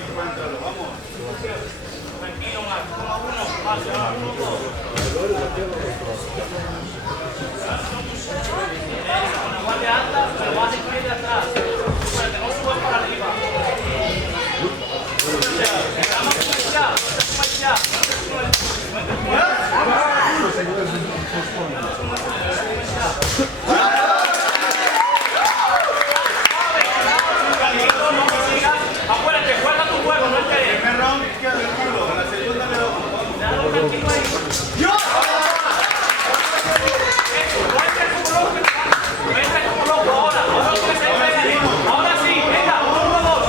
encuéntralo, vamos. Tranquilo, Max. 1 a 1. Más, 1 a 1, 2. Una guardia alta, pero vas a ir de atrás. Acuérdate, no subas para arriba. Vamos ya. Acuérdate, juega tu juego, no esperes. Primer round, izquierdo, el culo. En la segunda le damos. Déjalo tranquilo ahí. Eso, no entres como loco. No entres como loco ahora. Ahora no tienes que entrar ahí. Ahora sí, venga, 1, 2.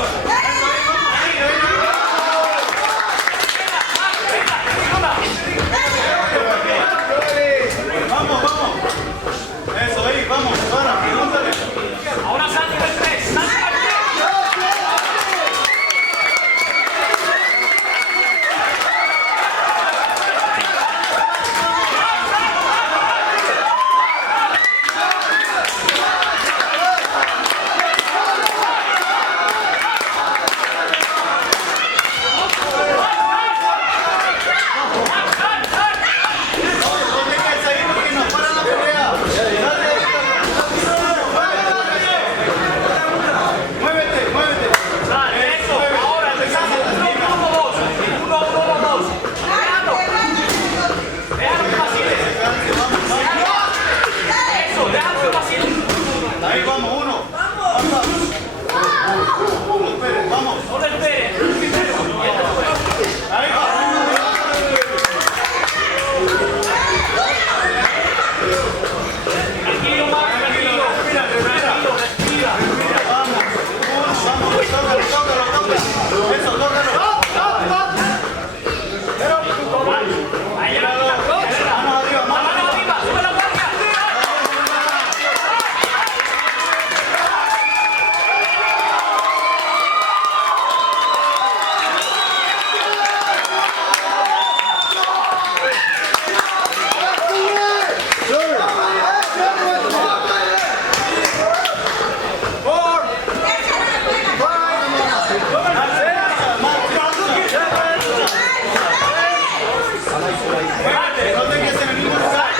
Vamos, vamos. Eso ahí, vamos. Ahora, pregúntale. Ahora salte del 3. Salte del 3. Ahí vamos, uno. No esperes, vamos. No le esperes. Ahí va. Tranquilo, Max, tranquilo. Respira. Vamos, tócalo. Eso, tócalo. Ahí la mano arriba, sube la guardia. No tengas en el mismo lugar.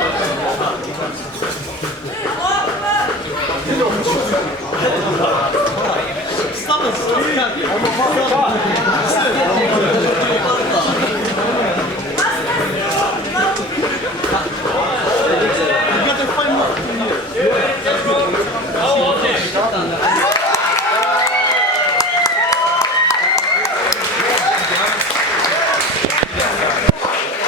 Thank you.